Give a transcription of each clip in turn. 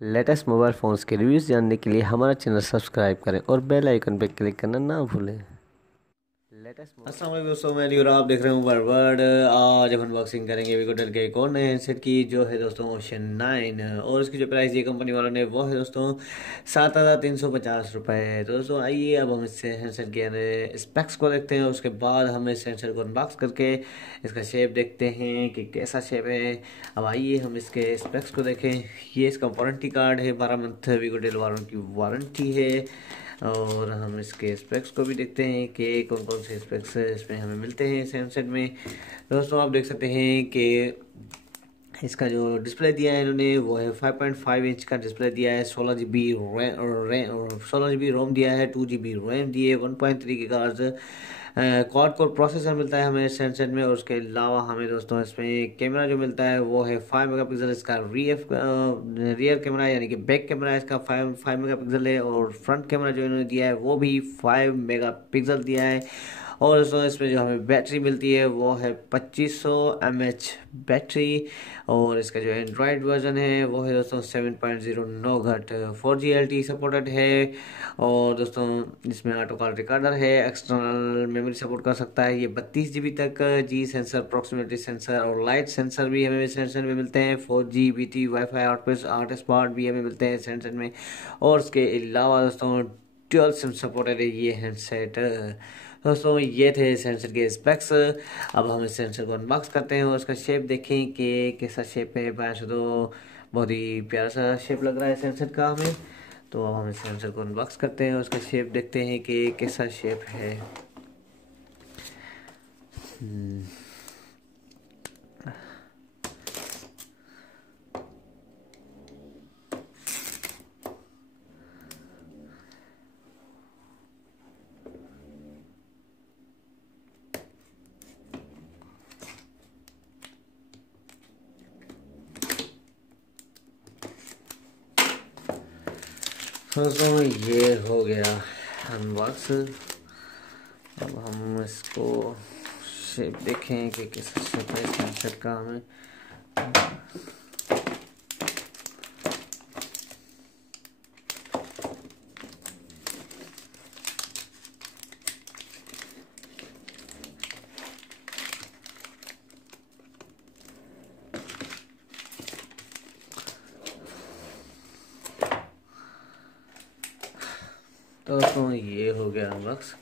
Latest mobile phones के reviews जानने के लिए हमारा चैनल सब्सक्राइब करें और बेल आइकन पर क्लिक करना ना भूलें। अस्सलाम वालेकुम दोस्तों, मैं न्यूर, आप देख रहे हो मोबाइल वर्ल्ड। आज हम अनबॉक्सिंग करेंगे वीगो डेल के एक और नए हैंडसेट की, जो है दोस्तों ओशन 9, और इसकी जो प्राइस दी कंपनी वालों ने वो है दोस्तों 7,350 रुपये। तो दोस्तों आइए अब हम इससे हैंडसेट के स्पेक्स को देखते हैं, उसके बाद हम इस हैंडसेट को अनबॉक्स करके इसका शेप देखते हैं कि कैसा शेप है। अब आइए हम इसके स्पेक्स को देखें। ये इसका वारंटी कार्ड है, 12 मंथ वीगो डेल वालों की वारंटी है। और हम इसके स्पेक्स को भी देखते हैं कि कौन कौन से स्पेक्स इसमें हमें मिलते हैं इस हैंडसेट में। दोस्तों आप देख सकते हैं कि इसका जो डिस्प्ले दिया है इन्होंने वो है 5.5 इंच का डिस्प्ले दिया है। 16 GB रोम दिया है, 2 GB रैम दिए, 1.3 गीगाहर्ट्ज़ क्वाड कोर प्रोसेसर मिलता है हमें इस हैंडसेट में। और उसके अलावा हमें दोस्तों इसमें कैमरा जो मिलता है वो है 5 मेगापिक्सल इसका रियर कैमरा, यानी कि बैक कैमरा इसका 5 मेगापिक्सल है। और फ्रंट कैमरा जो इन्होंने दिया है वो भी 5 मेगापिक्सल दिया है। और दोस्तों इसमें जो हमें बैटरी मिलती है वो है 2500 mAh बैटरी। और इसका जो एंड्रॉयड वर्जन है वो है दोस्तों 7.0 घट 4G LTE सपोर्टेड है। और दोस्तों इसमें ऑटो कॉल रिकॉर्डर है, एक्सटर्नल मेमोरी सपोर्ट कर सकता है। ये 32 GB तक जी सेंसर, प्रॉक्सिमिटी सेंसर और लाइट सेंसर भी हमें इस सेंसर में मिलते हैं। 4G BT वाईफाई हॉटस्पॉट भी हमें मिलते हैं इस हैंडसेट में। और उसके अलावा दोस्तों डुअल सिम सपोर्टेड है ये हैंडसेट। दोस्तों ये थे सेंसर के स्पेक्स। अब हम इस सेंसर को अनबॉक्स करते हैं और उसका शेप देखें कि कैसा शेप है। वैसे तो बहुत ही प्यारा सा शेप लग रहा है सेंसर का हमें। तो अब हम इस सेंसर को अनबॉक्स करते हैं और उसका शेप देखते हैं कि कैसा शेप है। दोस्तों ये हो गया अनबॉक्स। अब हम इसको शेप देखें कि कैसा शेप है सेंसर का हमें। तो दोस्तों ये हो गया अनबॉक्स।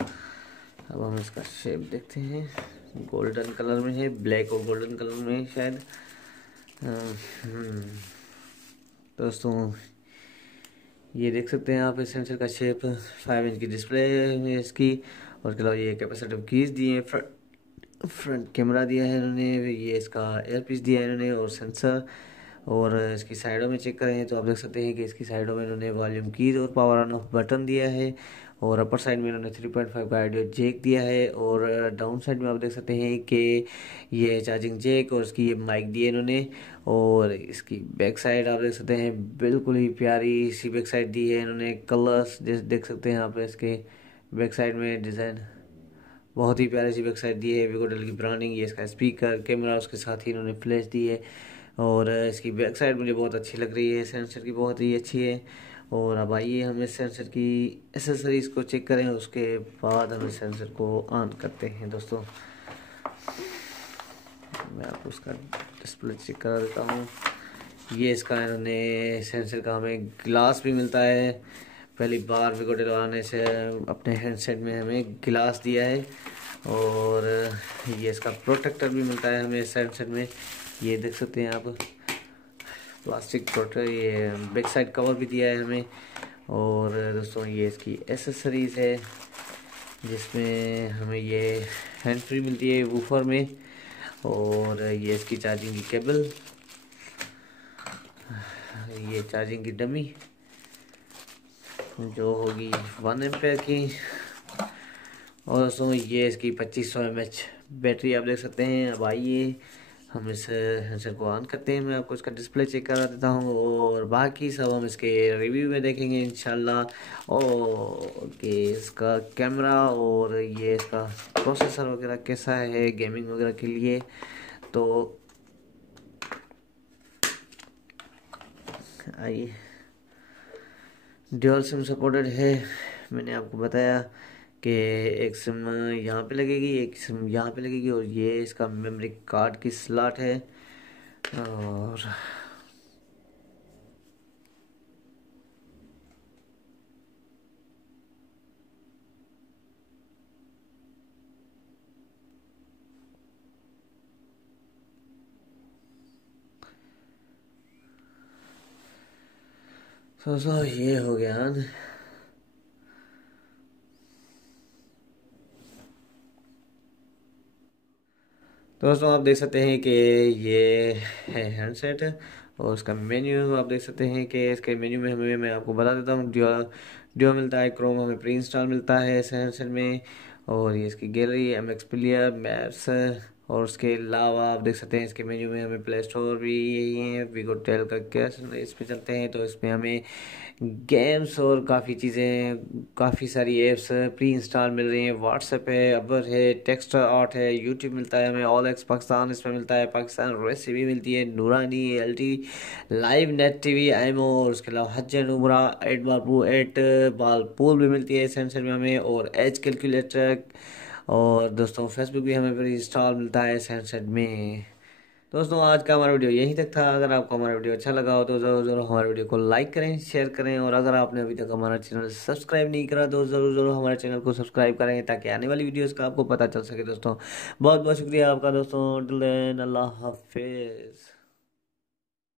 अब हम इसका शेप देखते हैं। गोल्डन कलर में है, ब्लैक और गोल्डन कलर में है शायद। दोस्तों ये देख सकते हैं आप इस सेंसर का शेप। 5 इंच की डिस्प्ले है इसकी। और उसके अलावा ये कैपेसिटिव कीज दिए, फ्रंट कैमरा दिया है इन्होंने, ये इसका एयरपीस दिया है इन्होंने और सेंसर। और इसकी साइडों में चेक करें तो आप देख सकते हैं कि इसकी साइडों में इन्होंने वॉल्यूम कीज और पावर ऑन ऑफ बटन दिया है। और अपर साइड में इन्होंने 3.5 का ऑडियो जैक दिया है। और डाउन साइड में आप देख सकते हैं कि ये चार्जिंग जैक और इसकी ये माइक दी है इन्होंने। और इसकी बैक साइड आप देख सकते हैं, बिल्कुल ही प्यारी सी बैक साइड दी है इन्होंने। कलर्स जैसे देख सकते हैं यहाँ पे इसके बैक साइड में डिज़ाइन बहुत ही प्यारी सी बैक साइड दी है। वीगो डेल की ब्रांडिंग, ये इसका स्पीकर कैमरा, उसके साथ ही इन्होंने फ्लैश दी है। और इसकी बैक साइड मुझे बहुत अच्छी लग रही है, सेंसर की बहुत ही अच्छी है। और अब आइए हम इस सेंसर की एसेसरीज को चेक करें, उसके बाद हम इस सेंसर को ऑन करते हैं। दोस्तों मैं आपको उसका डिस्प्ले चेक करा देता हूँ। ये इसका इन्होंने सेंसर का हमें ग्लास भी मिलता है। पहली बार वीगो डेल वाले से अपने हैंडसेट में हमें गिलास दिया है। और ये इसका प्रोटेक्टर भी मिलता है हमें इस हैंडसेट में। ये देख सकते हैं आप, प्लास्टिक प्रोटेक्टर, ये बैक साइड कवर भी दिया है हमें। और दोस्तों ये इसकी एसेसरीज है, जिसमें हमें ये हैंड फ्री मिलती है वूफर में। और ये इसकी चार्जिंग की केबल, ये चार्जिंग की डमी जो होगी 1 एम्पेयर की। और दोस्तों ये इसकी 2500 mAh बैटरी आप देख सकते हैं। अब आइए हम इस हैंडसेट को ऑन करते हैं। मैं आपको इसका डिस्प्ले चेक करा देता हूँ और बाकी सब हम इसके रिव्यू में देखेंगे इंशाल्लाह। और कि इसका कैमरा और ये इसका प्रोसेसर वगैरह कैसा है गेमिंग वगैरह के लिए। तो आइए ड्यूअल सिम सपोर्टेड है। मैंने आपको बताया कि एक सिम यहाँ पे लगेगी, एक सिम यहाँ पे लगेगी, और ये इसका मेमोरी कार्ड की स्लॉट है। और ये हो गया। तो दोस्तों आप देख सकते हैं कि ये है हैंडसेट, और उसका मेन्यू आप देख सकते हैं कि इसके मेन्यू में हमें, मैं आपको बता देता हूँ, डियो मिलता है, क्रोम हमें प्री इंस्टॉल मिलता है इस हैंडसेट में, और ये इसकी गैलरी, MX प्लेयर, मैप्स, और उसके अलावा आप देख सकते हैं इसके मेन्यू में हमें प्ले स्टोर भी यही है, वीगो टेल का कैश इस पे चलते हैं तो इसमें हमें गेम्स और काफ़ी चीज़ें, काफ़ी सारी एप्स प्री इंस्टॉल मिल रही हैं। व्हाट्सएप है, अबर है, टेक्स्ट आर्ट है, यूट्यूब मिलता है हमें, ऑल एक्स पाकिस्तान इसमें मिलता है, पाकिस्तान रेसिपी मिलती है, नूरानी, LT live, net TV, IMO, और उसके अलावा हज नुमरा, 8 बाल पूल भी मिलती है सेंसर में हमें, और एज कैलकुलेटर, और दोस्तों फेसबुक भी हमें प्री इंस्टॉल मिलता है सेंसर में। दोस्तों आज का हमारा वीडियो यहीं तक था। अगर आपको हमारा वीडियो अच्छा लगा हो तो ज़रूर ज़रूर हमारे वीडियो को लाइक करें, शेयर करें, और अगर आपने अभी तक हमारा चैनल सब्सक्राइब नहीं करा तो ज़रूर ज़रूर हमारे चैनल को सब्सक्राइब करें, ताकि आने वाली वीडियोस का आपको पता चल सके। दोस्तों बहुत बहुत शुक्रिया आपका दोस्तों। टिल देन, अल्लाह हाफिज़।